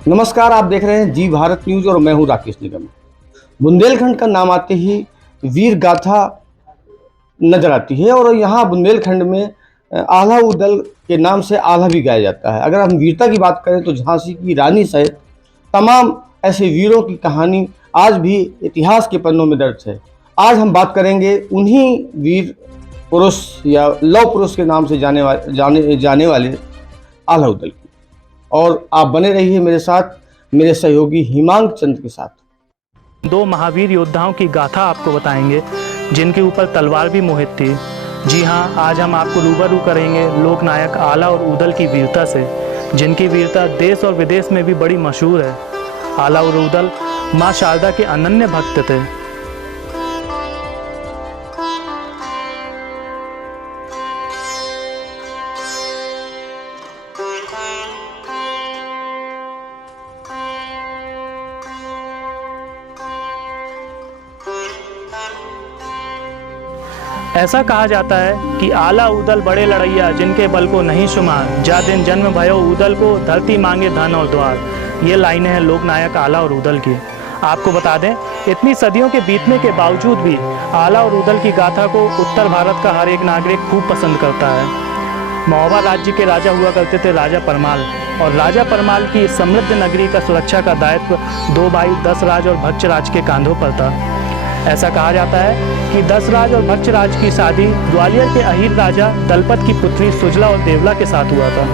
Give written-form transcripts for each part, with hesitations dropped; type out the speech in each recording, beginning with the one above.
नमस्कार, आप देख रहे हैं जी भारत न्यूज और मैं हूं राकेश निगम। बुंदेलखंड का नाम आते ही वीर गाथा नजर आती है और यहाँ बुंदेलखंड में आल्हा उदल के नाम से आल्हा भी गाया जाता है। अगर हम वीरता की बात करें तो झांसी की रानी सहित तमाम ऐसे वीरों की कहानी आज भी इतिहास के पन्नों में दर्ज है। आज हम बात करेंगे उन्हीं वीर पुरुष या लौह पुरुष के नाम से जाने वाले आल्हा उदल की। और आप बने रहिए मेरे साथ, मेरे सहयोगी हिमांग चंद के साथ। दो महावीर योद्धाओं की गाथा आपको बताएंगे जिनके ऊपर तलवार भी मोहित थी। जी हाँ, आज हम आपको रूबरू करेंगे लोकनायक आला और उदल की वीरता से, जिनकी वीरता देश और विदेश में भी बड़ी मशहूर है। आला और उदल माँ शारदा के अनन्य भक्त थे। ऐसा कहा जाता है कि आला उदल बड़े लड़ैया जिनके बल को नहीं शुमार, जा दिन जन्म भयो उदल को धरती मांगे धन और द्वार। ये लाइनें हैं लोकनायक आला और उदल की। आपको बता दें, इतनी सदियों के बीतने के बावजूद भी आला और उदल की गाथा को उत्तर भारत का हर एक नागरिक खूब पसंद करता है। महोबा राज्य के राजा हुआ करते थे राजा परमाल, और राजा परमाल की समृद्ध नगरी का सुरक्षा का दायित्व दो भाई दसराज और भक्षराज के कांधों पर था। ऐसा कहा जाता है कि दसराज और भक्षराज की शादी ग्वालियर के अहीर राजा दलपत की पुत्री सुजला और देवला के साथ हुआ था।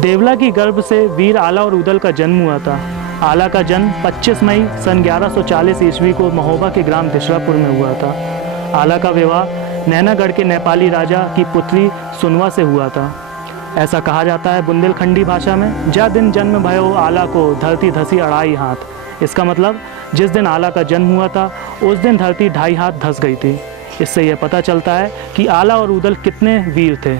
देवला की गर्भ से वीर आला और उदल का जन्म हुआ था। आला का जन्म 25 मई सन 1140 ईस्वी को महोबा के ग्राम दिशरापुर में हुआ था। आला का विवाह नैनागढ़ के नेपाली राजा की पुत्री सुनवा से हुआ था। ऐसा कहा जाता है बुंदेलखंडी भाषा में, जा दिन जन्म भयो आला को धरती धसी अढ़ाई हाथ। इसका मतलब जिस दिन आला का जन्म हुआ था उस दिन धरती 2.5 हाथ धस गई थी। इससे यह पता चलता है कि आला और उदल कितने वीर थे।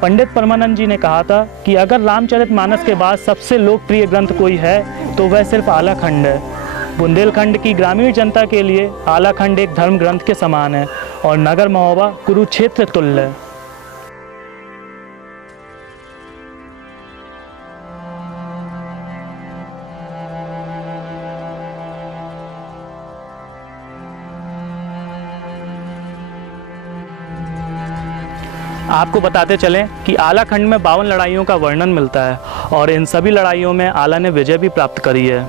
पंडित परमानंद जी ने कहा था कि अगर रामचरितमानस के बाद सबसे लोकप्रिय ग्रंथ कोई है तो वह सिर्फ आला खंड है। बुंदेलखंड की ग्रामीण जनता के लिए आला खंड एक धर्म ग्रंथ के समान है और नगर महोबा कुरुक्षेत्र तुल्य है। आपको बताते चलें कि आला खंड में 52 लड़ाइयों का वर्णन मिलता है और इन सभी लड़ाइयों में आला ने विजय भी प्राप्त करी है।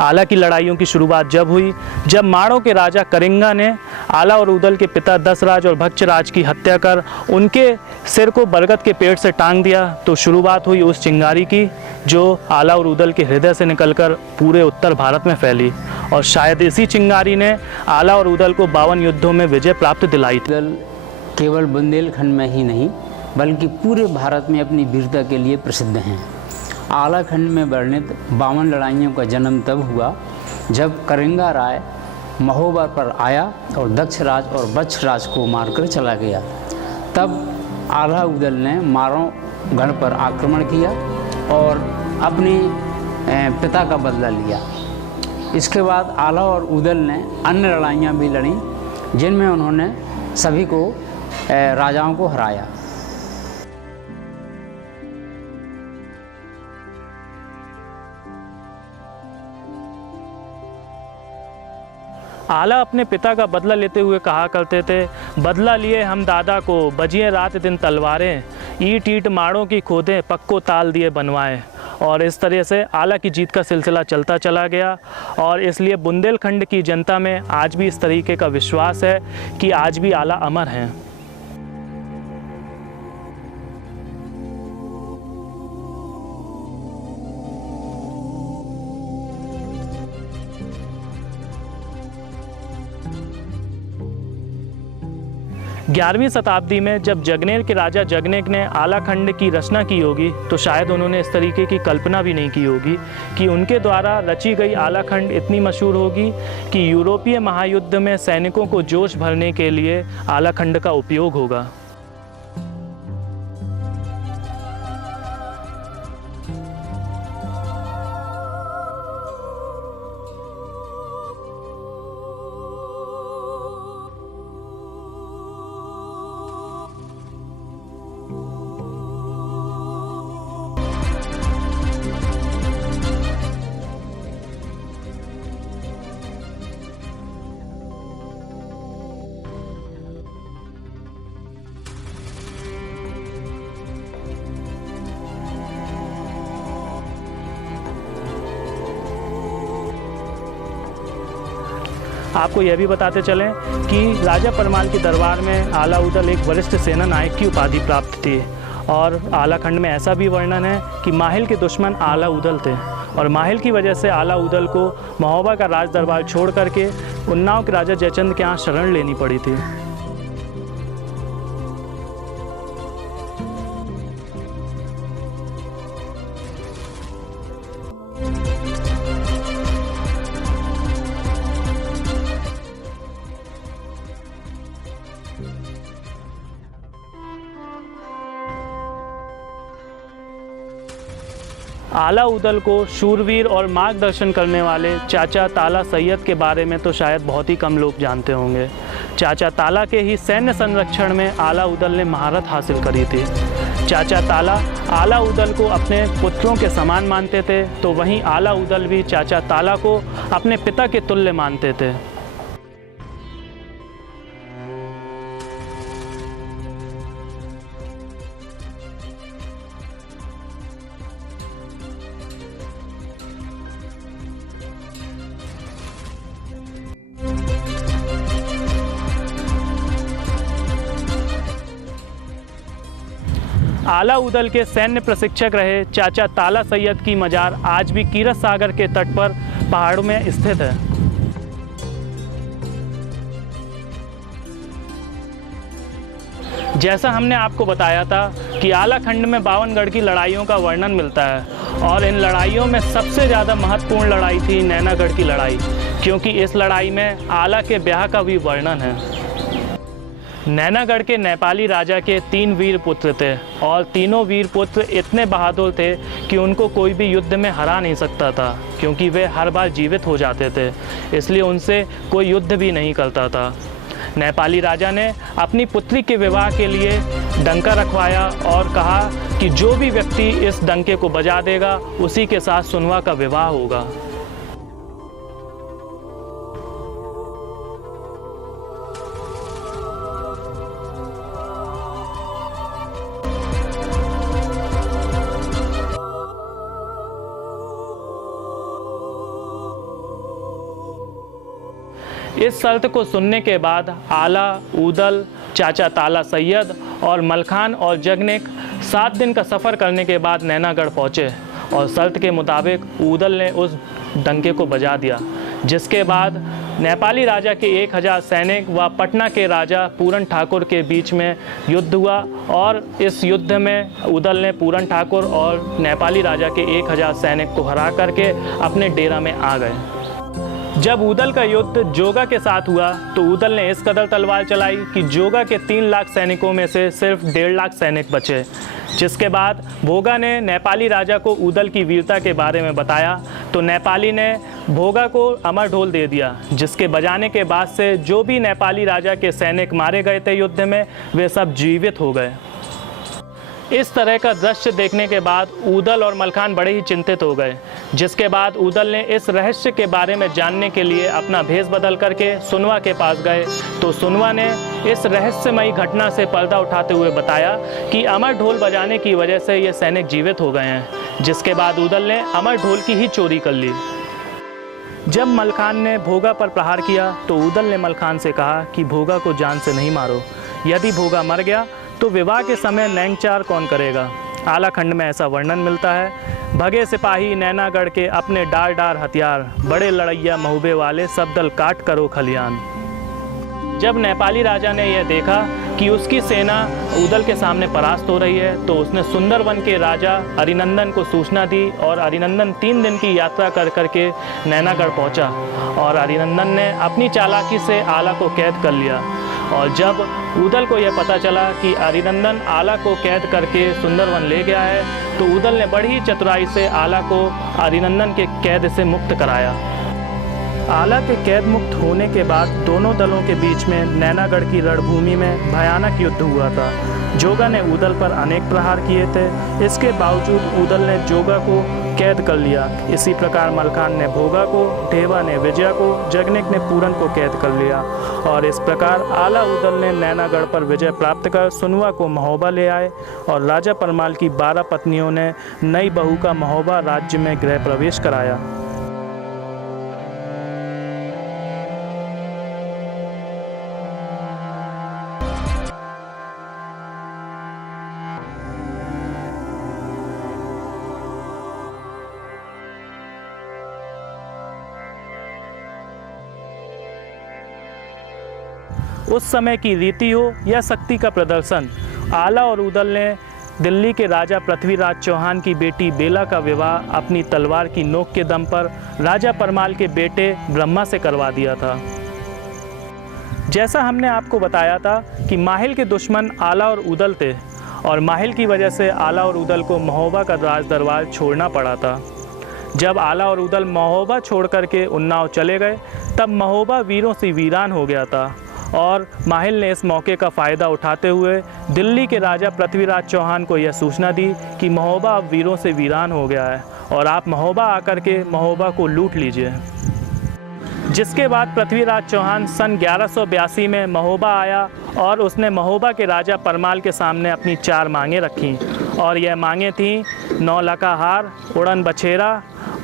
आला की लड़ाइयों की शुरुआत जब हुई जब माड़ों के राजा करिंगा ने आला और उदल के पिता दसराज और भक्षराज की हत्या कर उनके सिर को बरगद के पेड़ से टांग दिया, तो शुरुआत हुई उस चिंगारी की जो आला और उदल के हृदय से निकलकर पूरे उत्तर भारत में फैली। और शायद इसी चिंगारी ने आला और उदल को 52 युद्धों में विजय प्राप्त दिलाई थी। केवल बुंदेलखंड में ही नहीं बल्कि पूरे भारत में अपनी वीरता के लिए प्रसिद्ध हैं। आला खंड में वर्णित 52 लड़ाइयों का जन्म तब हुआ जब करिंगा राय महोबा पर आया और दक्षराज और वत्सराज को मारकर चला गया। तब आला उदल ने मारों गण पर आक्रमण किया और अपने पिता का बदला लिया। इसके बाद आला और उदल ने अन्य लड़ाइयाँ भी लड़ी जिनमें उन्होंने सभी को राजाओं को हराया। आला अपने पिता का बदला लेते हुए कहा करते थे, बदला लिए हम दादा को बजिए रात दिन तलवारें, ईट ईट माड़ों की खोदें पक्को ताल दिए बनवाएं। और इस तरह से आला की जीत का सिलसिला चलता चला गया और इसलिए बुंदेलखंड की जनता में आज भी इस तरीके का विश्वास है कि आज भी आला अमर हैं। 11वीं शताब्दी में जब जगनेर के राजा जगनेक ने आलाखंड की रचना की होगी तो शायद उन्होंने इस तरीके की कल्पना भी नहीं की होगी कि उनके द्वारा रची गई आलाखंड इतनी मशहूर होगी कि यूरोपीय महायुद्ध में सैनिकों को जोश भरने के लिए आलाखंड का उपयोग होगा। आपको यह भी बताते चलें कि राजा परमाल के दरबार में आला उदल एक वरिष्ठ सेना नायक की उपाधि प्राप्त थी और आलाखंड में ऐसा भी वर्णन है कि माहिल के दुश्मन आला उदल थे और माहिल की वजह से आला उदल को महोबा का राज दरबार छोड़ करके उन्नाव के राजा जयचंद के यहाँ शरण लेनी पड़ी थी। आला उदल को शूरवीर और मार्गदर्शन करने वाले चाचा ताला सैयद के बारे में तो शायद बहुत ही कम लोग जानते होंगे। चाचा ताला के ही सैन्य संरक्षण में आला उदल ने महारत हासिल करी थी। चाचा ताला आला उदल को अपने पुत्रों के समान मानते थे तो वहीं आला उदल भी चाचा ताला को अपने पिता के तुल्य मानते थे। आला उदल के सैन्य प्रशिक्षक रहे चाचा ताला सैयद की मजार आज भी कीरत सागर के तट पर पहाड़ों में स्थित है। जैसा हमने आपको बताया था कि आलाखंड में 52 गढ़ की लड़ाइयों का वर्णन मिलता है और इन लड़ाइयों में सबसे ज़्यादा महत्वपूर्ण लड़ाई थी नैनागढ़ की लड़ाई, क्योंकि इस लड़ाई में आला के ब्याह का भी वर्णन है। नैनागढ़ के नेपाली राजा के 3 वीर पुत्र थे और तीनों वीर पुत्र इतने बहादुर थे कि उनको कोई भी युद्ध में हरा नहीं सकता था, क्योंकि वे हर बार जीवित हो जाते थे, इसलिए उनसे कोई युद्ध भी नहीं करता था। नेपाली राजा ने अपनी पुत्री के विवाह के लिए डंका रखवाया और कहा कि जो भी व्यक्ति इस डंके को बजा देगा उसी के साथ सुनवा का विवाह होगा। इस शर्त को सुनने के बाद आला, उदल, चाचा ताला सैयद और मलखान और जगनेक 7 दिन का सफ़र करने के बाद नैनागढ़ पहुँचे और शर्त के मुताबिक उदल ने उस डंके को बजा दिया, जिसके बाद नेपाली राजा के 1000 सैनिक व पटना के राजा पूरन ठाकुर के बीच में युद्ध हुआ और इस युद्ध में उदल ने पूरन ठाकुर और नेपाली राजा के 1000 सैनिक को हरा करके अपने डेरा में आ गए। जब उदल का युद्ध जोगा के साथ हुआ तो उदल ने इस कदर तलवार चलाई कि जोगा के 3 लाख सैनिकों में से सिर्फ 1.5 लाख सैनिक बचे, जिसके बाद भोगा ने नेपाली राजा को उदल की वीरता के बारे में बताया तो नेपाली ने भोगा को अमर ढोल दे दिया, जिसके बजाने के बाद से जो भी नेपाली राजा के सैनिक मारे गए थे युद्ध में वे सब जीवित हो गए। इस तरह का दृश्य देखने के बाद उदल और मलखान बड़े ही चिंतित हो गए, जिसके बाद उदल ने इस रहस्य के बारे में जानने के लिए अपना भेष बदल करके सुनवा के पास गए तो सुनवा ने इस रहस्यमयी घटना से पर्दा उठाते हुए बताया कि अमर ढोल बजाने की वजह से ये सैनिक जीवित हो गए हैं, जिसके बाद उदल ने अमर ढोल की ही चोरी कर ली। जब मलखान ने भोगा पर प्रहार किया तो उदल ने मलखान से कहा कि भोगा को जान से नहीं मारो, यदि भोगा मर गया तो विवाह के समय लैंगचार कौन करेगा। आलाखंड में ऐसा वर्णन मिलता है, भगे सिपाही नैनागढ़ के अपने डार डार हथियार, बड़े लड़ैया महुबे वाले सब दल काट करो खलियान। जब नेपाली राजा ने यह देखा कि उसकी सेना उदल के सामने परास्त हो रही है, तो उसने सुंदरवन के राजा अरिनंदन को सूचना दी और अरिनंदन 3 दिन की यात्रा कर करके नैनागढ़ पहुंचा और अरिनंदन ने अपनी चालाकी से आला को कैद कर लिया। और जब उदल को यह पता चला कि अरिनंदन आला को कैद करके सुंदरवन ले गया है, तो उदल ने बड़ी चतुराई से आला को अरिनंदन के कैद से मुक्त कराया। आला के कैद मुक्त होने के बाद दोनों दलों के बीच में नैनागढ़ की रणभूमि में भयानक युद्ध हुआ था। जोगा ने उदल पर अनेक प्रहार किए थे, इसके बावजूद उदल ने जोगा को कैद कर लिया। इसी प्रकार मलखान ने भोगा को, ढेवा ने विजया को, जगनिक ने पूरन को कैद कर लिया और इस प्रकार आला उदल ने नैनागढ़ पर विजय प्राप्त कर सुनवा को महोबा ले आए और राजा परमाल की 12 पत्नियों ने नई बहू का महोबा राज्य में गृह प्रवेश कराया। उस समय की रीति हो या शक्ति का प्रदर्शन, आला और उदल ने दिल्ली के राजा पृथ्वीराज चौहान की बेटी बेला का विवाह अपनी तलवार की नोक के दम पर राजा परमाल के बेटे ब्रह्मा से करवा दिया था। जैसा हमने आपको बताया था कि माहिल के दुश्मन आला और उदल थे और माहिल की वजह से आला और उदल को महोबा का राज दरबार छोड़ना पड़ा था। जब आला और उदल महोबा छोड़ करके उन्नाव चले गए, तब महोबा वीरों से वीरान हो गया था और माहिल ने इस मौके का फ़ायदा उठाते हुए दिल्ली के राजा पृथ्वीराज चौहान को यह सूचना दी कि महोबा अब वीरों से वीरान हो गया है और आप महोबा आकर के महोबा को लूट लीजिए। जिसके बाद पृथ्वीराज चौहान सन 1182 में महोबा आया और उसने महोबा के राजा परमाल के सामने अपनी 4 मांगें रखीं और यह मांगें थीं 9 लका हार, उड़न बछेरा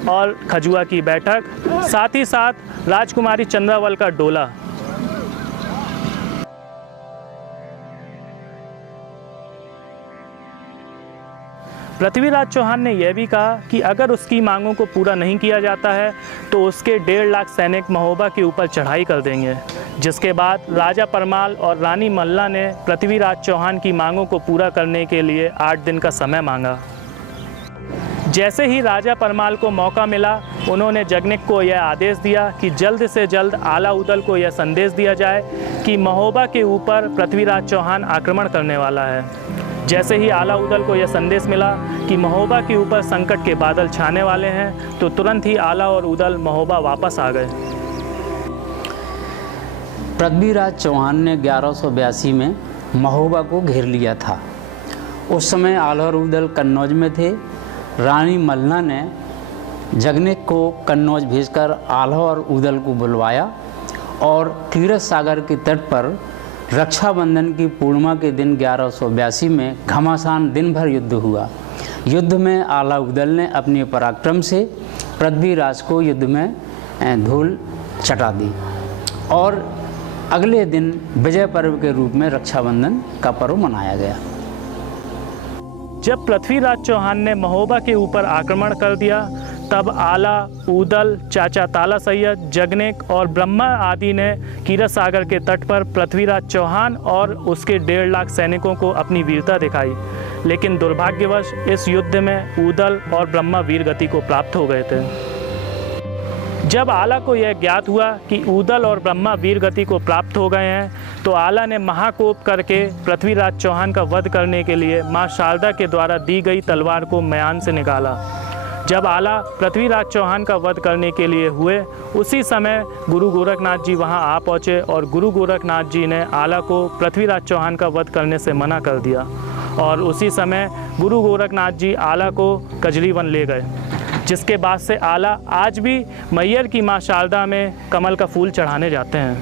और खजुआ की बैठक, साथ ही साथ राजकुमारी चंद्रावल का डोला। पृथ्वीराज चौहान ने यह भी कहा कि अगर उसकी मांगों को पूरा नहीं किया जाता है तो उसके 1.5 लाख सैनिक महोबा के ऊपर चढ़ाई कर देंगे। जिसके बाद राजा परमाल और रानी मल्ला ने पृथ्वीराज चौहान की मांगों को पूरा करने के लिए 8 दिन का समय मांगा। जैसे ही राजा परमाल को मौका मिला, उन्होंने जगनिक को यह आदेश दिया कि जल्द से जल्द आला उदल को यह संदेश दिया जाए कि महोबा के ऊपर पृथ्वीराज चौहान आक्रमण करने वाला है। जैसे ही आला उदल को यह संदेश मिला कि महोबा के ऊपर संकट के बादल छाने वाले हैं, तो तुरंत ही आला और उदल महोबा वापस आ गए। पृथ्वीराज चौहान ने 1182 में महोबा को घेर लिया था। उस समय आला और उदल कन्नौज में थे। रानी मल्ला ने जगनिक को कन्नौज भेजकर आला और उदल को बुलवाया और तीरथ सागर के तट पर रक्षाबंधन की पूर्णिमा के दिन 1182 में घमासान दिन भर युद्ध हुआ। युद्ध में आला उदल ने अपने पराक्रम से पृथ्वीराज को युद्ध में धूल चटा दी और अगले दिन विजय पर्व के रूप में रक्षाबंधन का पर्व मनाया गया। जब पृथ्वीराज चौहान ने महोबा के ऊपर आक्रमण कर दिया, तब आला, उदल, चाचा ताला सैयद, जगनिक और ब्रह्मा आदि ने कीरत सागर के तट पर पृथ्वीराज चौहान और उसके 1.5 लाख सैनिकों को अपनी वीरता दिखाई। लेकिन दुर्भाग्यवश इस युद्ध में उदल और ब्रह्मा वीर गति को प्राप्त हो गए थे। जब आला को यह ज्ञात हुआ कि उदल और ब्रह्मा वीर गति को प्राप्त हो गए हैं, तो आला ने महाकोप करके पृथ्वीराज चौहान का वध करने के लिए मां शारदा के द्वारा दी गई तलवार को म्यान से निकाला। जब आला पृथ्वीराज चौहान का वध करने के लिए हुए, उसी समय गुरु गोरखनाथ जी वहां आ पहुंचे और गुरु गोरखनाथ जी ने आला को पृथ्वीराज चौहान का वध करने से मना कर दिया और उसी समय गुरु गोरखनाथ जी आला को कजरीवन ले गए। जिसके बाद से आला आज भी मैयर की मां शारदा में कमल का फूल चढ़ाने जाते हैं।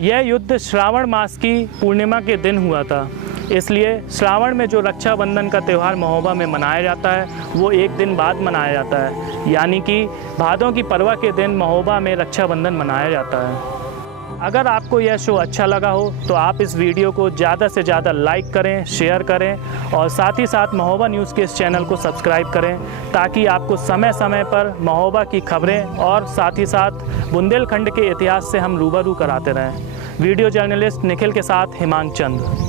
यह युद्ध श्रावण मास की पूर्णिमा के दिन हुआ था, इसलिए श्रावण में जो रक्षाबंधन का त्यौहार महोबा में मनाया जाता है, वो 1 दिन बाद मनाया जाता है, यानी कि भादों की परवा के दिन महोबा में रक्षाबंधन मनाया जाता है। अगर आपको यह शो अच्छा लगा हो तो आप इस वीडियो को ज़्यादा से ज़्यादा लाइक करें, शेयर करें और साथ ही साथ महोबा न्यूज़ के इस चैनल को सब्सक्राइब करें, ताकि आपको समय समय पर महोबा की खबरें और साथ ही साथ बुंदेलखंड के इतिहास से हम रूबरू कराते रहें। वीडियो जर्नलिस्ट निखिल के साथ हिमांक चंद।